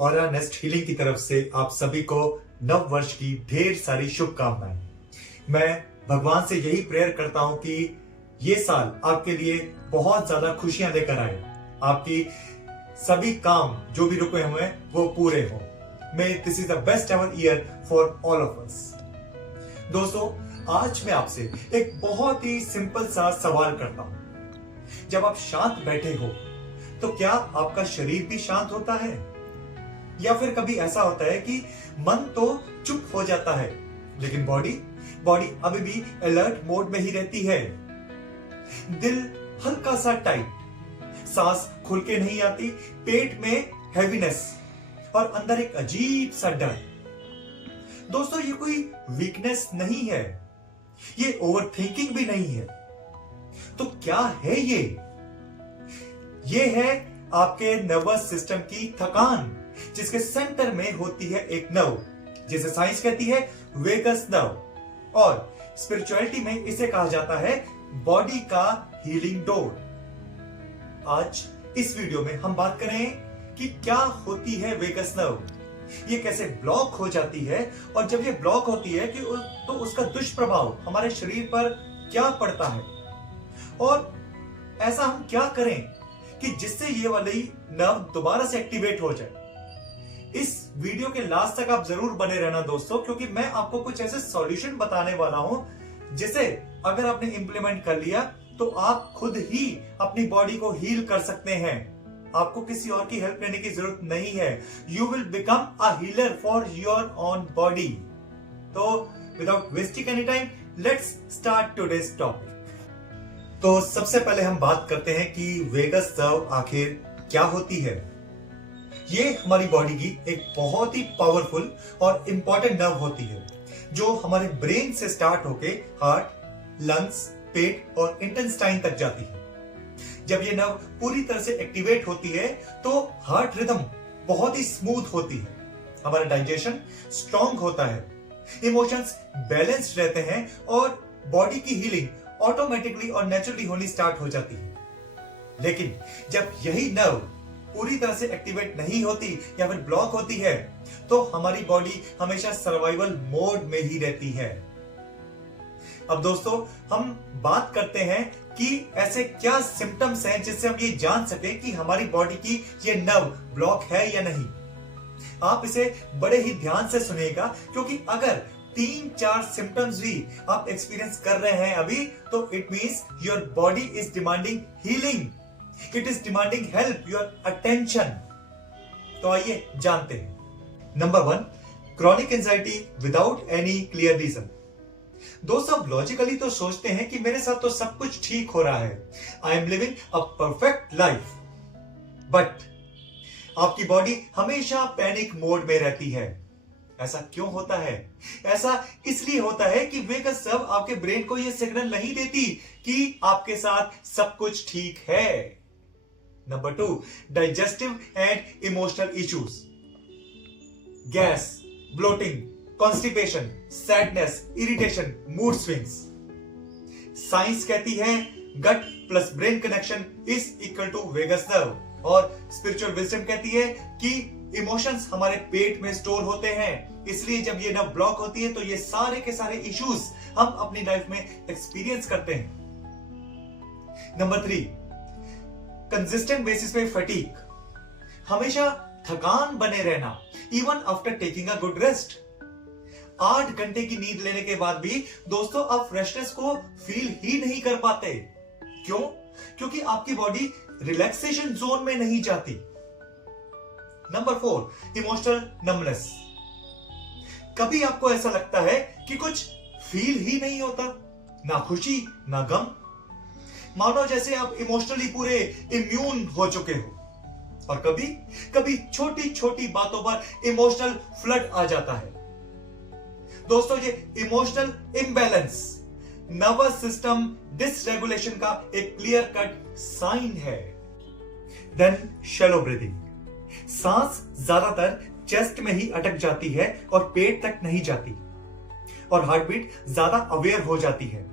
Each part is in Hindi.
ऑरा नेस्ट हीलिंग की तरफ से आप सभी को नव वर्ष की ढेर सारी शुभकामनाएं। मैं भगवान से यही प्रेयर करता हूं कि ये साल आपके लिए बहुत ज्यादा खुशियां लेकर आए, आपकी सभी काम जो भी रुके हुए हैं वो पूरे हो। May this is the best ever year for all of us. दोस्तों, आज मैं आपसे एक बहुत ही सिंपल सा सवाल करता हूं। जब आप शांत बैठे हो तो क्या आपका शरीर भी शांत होता है, या फिर कभी ऐसा होता है कि मन तो चुप हो जाता है लेकिन बॉडी अभी भी अलर्ट मोड में ही रहती है। दिल हल्का सा टाइट, सांस खुल के नहीं आती, पेट में हैवीनेस और अंदर एक अजीब सा डर। दोस्तों, ये कोई वीकनेस नहीं है, ये ओवर थिंकिंग भी नहीं है। तो क्या है ये है आपके नर्वस सिस्टम की थकान, जिसके सेंटर में होती है एक नर्व जिसे साइंस कहती है वेगस नर्व, और स्पिरिचुअलिटी में इसे कहा जाता है बॉडी का हीलिंग डोर। आज इस वीडियो में हम बात करें कि क्या होती है वेगस नर्व, ये कैसे ब्लॉक हो जाती है, और जब ये ब्लॉक होती है तो उसका दुष्प्रभाव हमारे शरीर पर क्या पड़ता है, और ऐसा हम क्या करें कि जिससे ये वाली नर्व दोबारा से एक्टिवेट हो जाए। इस वीडियो के लास्ट तक आप जरूर बने रहना दोस्तों, क्योंकि मैं आपको कुछ ऐसे सॉल्यूशन बताने वाला हूं जिसे अगर आपने इंप्लीमेंट कर लिया तो आप खुद ही अपनी बॉडी को हील कर सकते हैं। आपको किसी और की हेल्प लेने की जरूरत नहीं है। You will become a healer for your own body. तो without wasting any time, let's start today's topic. तो सबसे पहले हम बात करते हैं कि वेगस नर्व आखिर क्या होती है। ये हमारी बॉडी की एक बहुत ही पावरफुल और इंपॉर्टेंट नर्व होती है, जो हमारे ब्रेन से स्टार्ट होके हार्ट, लंग्स, पेट और इंटेस्टाइन तक जाती है। जब ये नर्व पूरी तरह से एक्टिवेट होती है तो हार्ट रिदम बहुत ही स्मूथ होती है, हमारा डाइजेशन स्ट्रांग होता है, इमोशंस बैलेंस्ड रहते हैं और बॉडी की हीलिंग ऑटोमेटिकली और नेचुरली होनी स्टार्ट हो जाती है। लेकिन जब यही नर्व पूरी तरह से एक्टिवेट नहीं होती या फिर ब्लॉक होती है तो हमारी बॉडी हमेशा सर्वाइवल मोड में ही रहती है। अब दोस्तों, हम बात करते हैं कि ऐसे क्या सिम्टम्स हैं जिससे हम ये जान सके कि हमारी बॉडी की ये नर्व ब्लॉक है या नहीं। आप इसे बड़े ही ध्यान से सुनिएगा, क्योंकि अगर 3-4 सिम्टम्स भी आप एक्सपीरियंस कर रहे हैं अभी, तो it means your body is demanding healing, it is demanding help, your attention. तो आइए जानते हैं। Number 1, chronic anxiety without any clear reason. दोस्तों, आप लॉजिकली तो सोचते हैं कि मेरे साथ तो सब कुछ ठीक हो रहा है, I am living a perfect life, but आपकी बॉडी हमेशा पैनिक मोड में रहती है। ऐसा क्यों होता है? ऐसा इसलिए होता है कि वेगस नर्व आपके ब्रेन को यह सिग्नल नहीं देती कि आपके साथ सब कुछ ठीक है। Number 2, digestive and emotional issues. Gas, bloating, constipation, sadness, irritation, mood swings. Science कहती है gut plus brain connection is equal to vagus nerve, और स्पिरिचुअल विजडम कहती है कि इमोशंस हमारे पेट में स्टोर होते हैं, इसलिए जब ये नर्व ब्लॉक होती है तो ये सारे के सारे इश्यूज हम अपनी लाइफ में एक्सपीरियंस करते हैं। नंबर 3, कंसिस्टेंट बेसिस पे फटीग, हमेशा थकान बने रहना even after taking a good rest. 8 घंटे की नींद लेने के बाद भी दोस्तों आप फ्रेशनेस को फील ही नहीं कर पाते। क्यों? क्योंकि आपकी बॉडी रिलैक्सेशन जोन में नहीं जाती। Number 4, emotional numbness. कभी आपको ऐसा लगता है कि कुछ फील ही नहीं होता, ना खुशी ना गम, मानो जैसे आप इमोशनली पूरे इम्यून हो चुके हो। और कभी कभी छोटी छोटी बातों पर इमोशनल फ्लड आ जाता है। दोस्तों, ये emotional imbalance nervous system dysregulation का एक क्लियर कट साइन है। देन शैलो ब्रीथिंग, सांस ज्यादातर चेस्ट में ही अटक जाती है और पेट तक नहीं जाती, और हार्ट बीट ज्यादा अवेयर हो जाती है,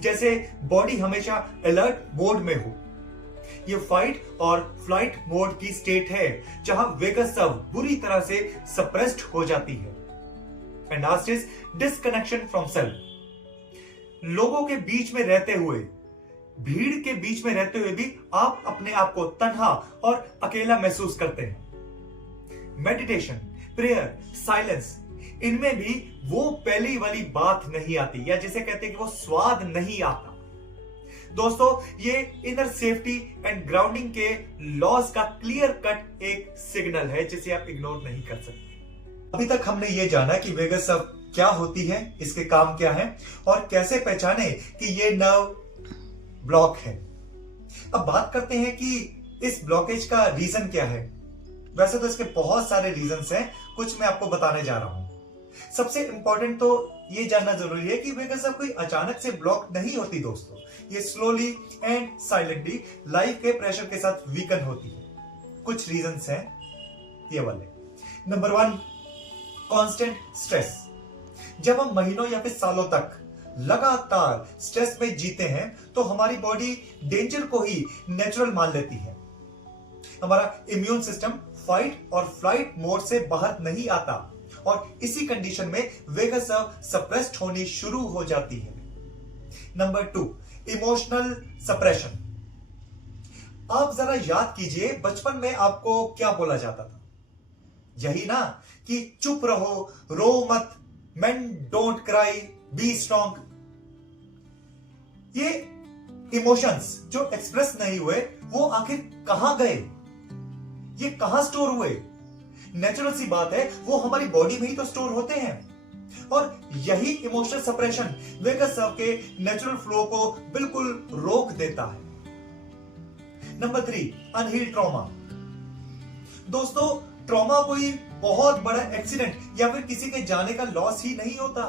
जैसे बॉडी हमेशा अलर्ट मोड में हो। ये फाइट और फ्लाइट मोड की स्टेट है जहां वेगस नर्व बुरी तरह से सप्रेस्ड हो जाती है। And last is disconnection from self. लोगों के बीच में रहते हुए, भीड़ के बीच में रहते हुए भी आप अपने आप को तन्हा और अकेला महसूस करते हैं। मेडिटेशन, प्रेयर, साइलेंस, इनमें भी वो पहली वाली बात नहीं आती, या जिसे कहते हैं कि वो स्वाद नहीं आता। दोस्तों, ये इनर सेफ्टी एंड ग्राउंडिंग के लॉस का क्लियर कट एक सिग्नल है जिसे आप इग्नोर नहीं कर सकते। अभी तक हमने ये जाना कि वेगस नर्व क्या होती है, इसके काम क्या है और कैसे पहचाने कि ये नर्व ब्लॉक है। अब बात करते हैं कि इस ब्लॉकेज का रीजन क्या है। वैसे तो इसके बहुत सारे रीजंस हैं, कुछ मैं आपको बताने जा रहा हूं। सबसे इंपॉर्टेंट तो ये जानना जरूरी है कि वेगस नर्व कोई अचानक से ब्लॉक नहीं होती दोस्तों। ये स्लोली एंड साइलेंटली लाइफ के प्रेशर के साथ वीकन होती है। कुछ रीजंस हैं ये वाले। Number 1, constant stress. जब हम महीनों या फिर सालों तक लगातार स्ट्रेस में जीते हैं तो हमारी बॉडी डेंजर को ही नेचुरल मान लेती है। हमारा इम्यून सिस्टम फाइट और फ्लाइट मोड से बाहर नहीं आता और इसी कंडीशन में वेगस नर्व सप्रेस्ड होनी शुरू हो जाती है। Number 2, emotional suppression. आप जरा याद कीजिए, बचपन में आपको क्या बोला जाता था? यही ना कि चुप रहो, रो मत, men don't cry, be strong। ये इमोशंस जो एक्सप्रेस नहीं हुए वो आखिर कहां गए? ये कहां स्टोर हुए? नेचुरल सी बात है, वो हमारी बॉडी में ही तो स्टोर होते हैं। और यही इमोशनल सप्रेशन वेगस नर्व के नेचुरल फ्लो को बिल्कुल रोक देता है। Number 3, unhealed trauma. दोस्तों, ट्रॉमा कोई बहुत बड़ा एक्सीडेंट या फिर किसी के जाने का लॉस ही नहीं होता।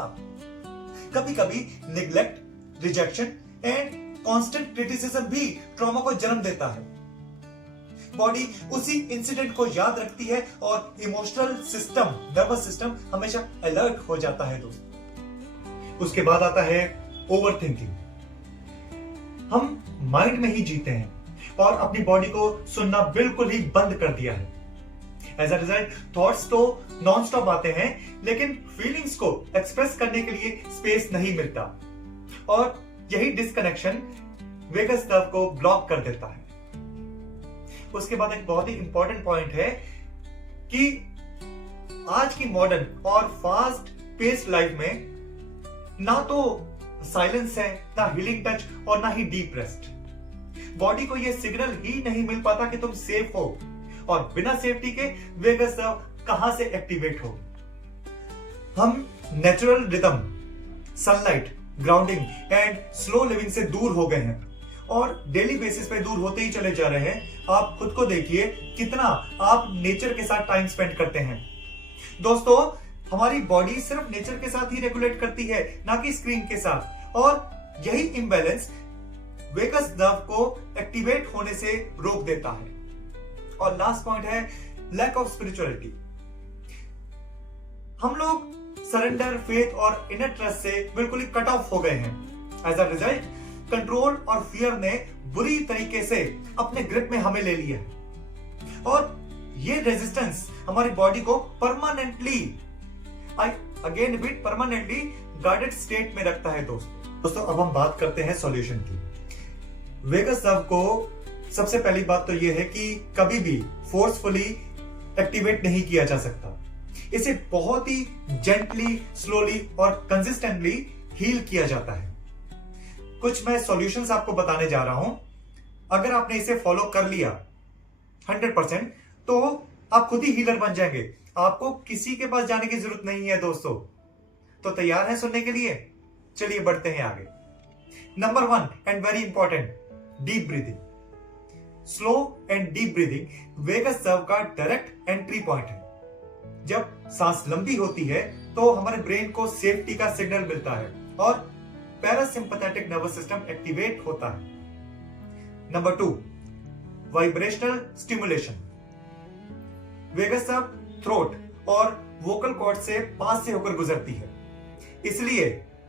कभी कभी neglect, rejection and constant criticism भी ट्रॉमा को जन्म देता है। बॉडी उसी इंसिडेंट को याद रखती है और इमोशनल सिस्टम, नर्वस सिस्टम हमेशा अलर्ट हो जाता है दोस्तों। उसके बाद आता है ओवर थिंकिंग। हम माइंड में ही जीते हैं और अपनी बॉडी को सुनना बिल्कुल ही बंद कर दिया है। एज अ रिजल्ट थॉट्स तो नॉन स्टॉप आते हैं, लेकिन फीलिंग्स को एक्सप्रेस करने के लिए स्पेस नहीं मिलता और यही डिस्कनेक्शन वेगस नर्व को ब्लॉक कर देता है। उसके बाद एक बहुत ही इंपॉर्टेंट पॉइंट है कि आज की मॉडर्न और फास्ट पेस्ड लाइफ में ना तो साइलेंस है, ना हीलिंग टच और ना ही डीप रेस्ट। बॉडी को यह सिग्नल ही नहीं मिल पाता कि तुम सेफ हो, और बिना सेफ्टी के वेगस नर्व कहां से एक्टिवेट हो। हम natural rhythm, sunlight, grounding and slow living से दूर हो गए हैं और डेली बेसिस पे दूर होते ही चले जा रहे हैं। आप खुद को देखिए कितना आप नेचर के साथ टाइम स्पेंड करते हैं। दोस्तों, हमारी बॉडी सिर्फ नेचर के साथ ही रेगुलेट करती है, ना कि स्क्रीन के साथ, और यही इंबैलेंस वेगस नर्व को एक्टिवेट होने से रोक देता है। और लास्ट पॉइंट है लैक ऑफ स्पिरिचुअलिटी। हम लोग सरेंडर, फेथ और इनर ट्रस्ट से बिल्कुल ही कट ऑफ हो गए हैं। एज अ रिजल्ट कंट्रोल और फियर ने बुरी तरीके से अपने ग्रिप में हमें ले लिया है और ये रेजिस्टेंस हमारी बॉडी को परमानेंटली गार्डेड स्टेट में रखता है। दोस्तों, अब हम बात करते हैं सॉल्यूशन की। वेगस नर्व को सबसे पहली बात तो यह है कि कभी भी फोर्सफुली एक्टिवेट नहीं किया जा सकता। इसे बहुत ही जेंटली, स्लोली और कंसिस्टेंटली हील किया जाता है। कुछ मैं सॉल्यूशंस आपको बताने जा रहा हूं। अगर आपने इसे फॉलो कर लिया 100%, तो आप खुद ही हीलर बन जाएंगे। आपको किसी के पास जाने की जरूरत नहीं है दोस्तों। तो तैयार हैं सुनने के लिए? चलिए बढ़ते हैं आगे। Number 1 and very important, deep breathing. Slow and deep breathing vagus nerve का डायरेक्ट एंट्री पॉइंट है। जब सांस लंबी होती है तो हमारे ब्रेन को सेफ्टी का सिग्नल मिलता है और पैरासिम्पैथेटिक नर्वस सिस्टम एक्टिवेट होता है। Number 2, vibrational stimulation. Vagus nerve throat और वोकल कॉर्ड से पास से होकर गुजरती है, इसलिए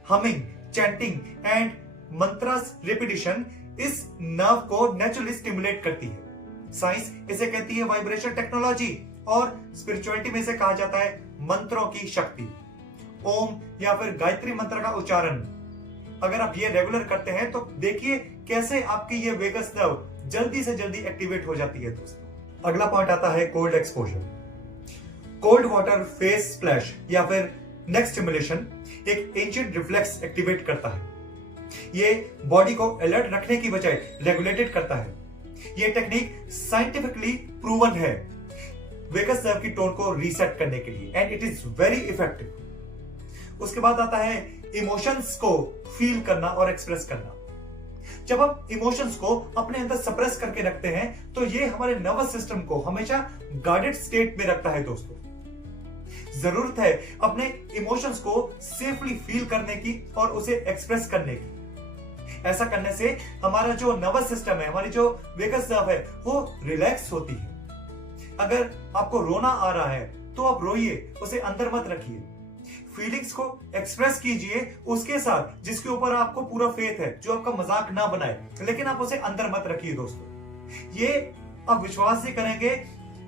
humming, chanting and mantras repetition इस नर्व को नेचुरली स्टिमुलेट करती है। साइंस इसे कहती है वाइब्रेशन टेक्नोलॉजी और स्पिरिचुअलिटी में इसे कहा जाता है मंत्रों की शक्ति। ओम या फिर गायत्री मंत्र का उच्चारण अगर आप ये रेगुलर करते हैं तो देखिए कैसे आपकी ये वेगस नर्व जल्दी से जल्दी एक्टिवेट हो जाती है दोस्तों। अगला पॉइंट आता है cold exposure. Cold water face splash या फिर नेक स्टिमुलेशन एक एंशिएंट रिफ्लेक्स एक्टिवेट करता है। ये बॉडी को अलर्ट रखने की बजाय रेगुलेटेड करता है। ये टेक्निक साइंटिफिकली प्रूवन है वेगस नर्व की टोन को रीसेट करने के लिए and it is very effective. उसके बाद आता है इमोशंस को फील करना और एक्सप्रेस करना। जब हम इमोशंस को अपने अंदर सप्रेस करके रखते हैं तो ये हमारे नर्वस सिस्टम को हमेशा गार्डेड स्टेट में रखता है दोस्तों। जरूरत है अपने इमोशंस को सेफली फील करने की और उसे एक्सप्रेस करने की। ऐसा करने से हमारा जो नर्वस सिस्टम है, हमारी जो वेगस नर्व है, वो रिलैक्स होती है। अगर आपको रोना आ रहा है तो आप रोइए, उसे अंदर मत रखिए। फीलिंग्स को एक्सप्रेस कीजिए उसके साथ जिसके ऊपर आपको पूरा फेथ है, जो आपका मजाक ना बनाए, लेकिन आप उसे अंदर मत रखिए दोस्तों। ये आप विश्वास से करेंगे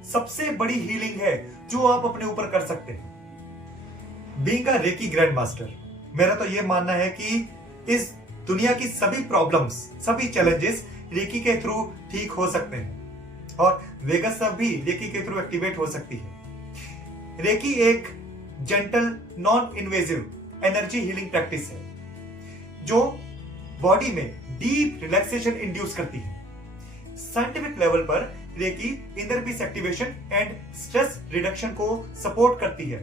सबसे बड़ी हीलिंग है जो आप अपने ऊपर कर सकते हैं। Being a reiki grand master, मेरा तो यह मानना है कि इस दुनिया की सभी प्रॉब्लम्स, सभी चैलेंजेस रेकी के थ्रू ठीक हो सकते हैं और वेगस नर्व भी रेकी के थ्रू एक्टिवेट हो सकती है। रेकी एक gentle non invasive energy healing practice है जो बॉडी में डीप रिलैक्सेशन इंड्यूस करती है। साइंटिफिक लेवल पर reiki inner peace activation and stress reduction को सपोर्ट करती है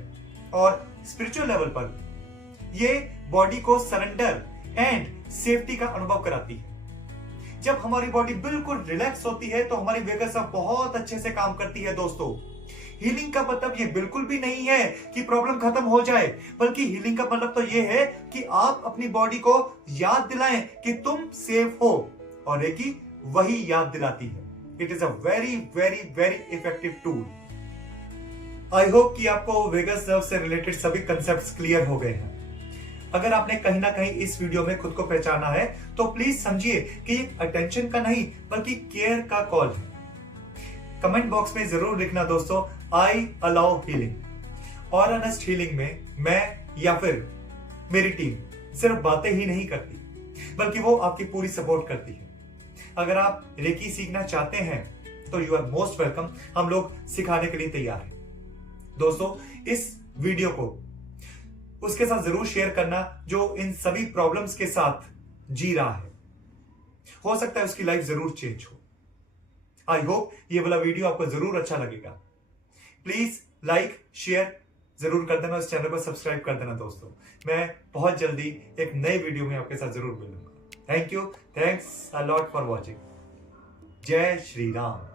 और स्पिरिचुअल लेवल पर यह बॉडी को सरेंडर एंड सेफ्टी का अनुभव कराती है। जब हमारी बॉडी बिल्कुल रिलैक्स होती है तो हमारी वेगस नर्व बहुत अच्छे से काम करती है दोस्तों। हीलिंग का मतलब ये बिल्कुल भी नहीं है कि प्रॉब्लम खत्म हो जाए, बल्कि हीलिंग का मतलब तो ये है कि आप अपनी बॉडी को याद दिलाएं कि तुम सेफ हो और रेकी वही याद दिलाती है। It is a very very very effective tool. I hope कि आपको वेगस नर्व से रिलेटेड सभी कंसेप्ट्स क्लियर हो गए हैं। अगर आपने कहीं ना कहीं इस वीडियो में खुद को पहचाना है तो प्लीज समझिए कि ये अटेंशन का नहीं बल्कि केयर का कॉल है। कमेंट बॉक्स में जरूर लिखना दोस्तों, आई अलाउ हीलिंग। और ऑनेस्ट हीलिंग में मैं या फिर मेरी टीम सिर्फ बातें ही नहीं करती बल्कि वो आपकी पूरी सपोर्ट करती है। अगर आप रेकी सीखना चाहते हैं तो यू आर मोस्ट वेलकम। हम लोग सिखाने के लिए तैयार हैं दोस्तों। इस वीडियो को उसके साथ जरूर शेयर करना जो इन सभी प्रॉब्लम्स के साथ जी रहा है। हो सकता है उसकी लाइफ जरूर चेंज हो। आई होप ये वाला वीडियो आपको जरूर अच्छा लगेगा। प्लीज लाइक शेयर जरूर कर देना, इस चैनल को सब्सक्राइब कर देना दोस्तों। मैं बहुत जल्दी एक नए वीडियो में आपके साथ जरूर मिलूंगा। Thank you, thanks a lot for watching. जय श्री राम।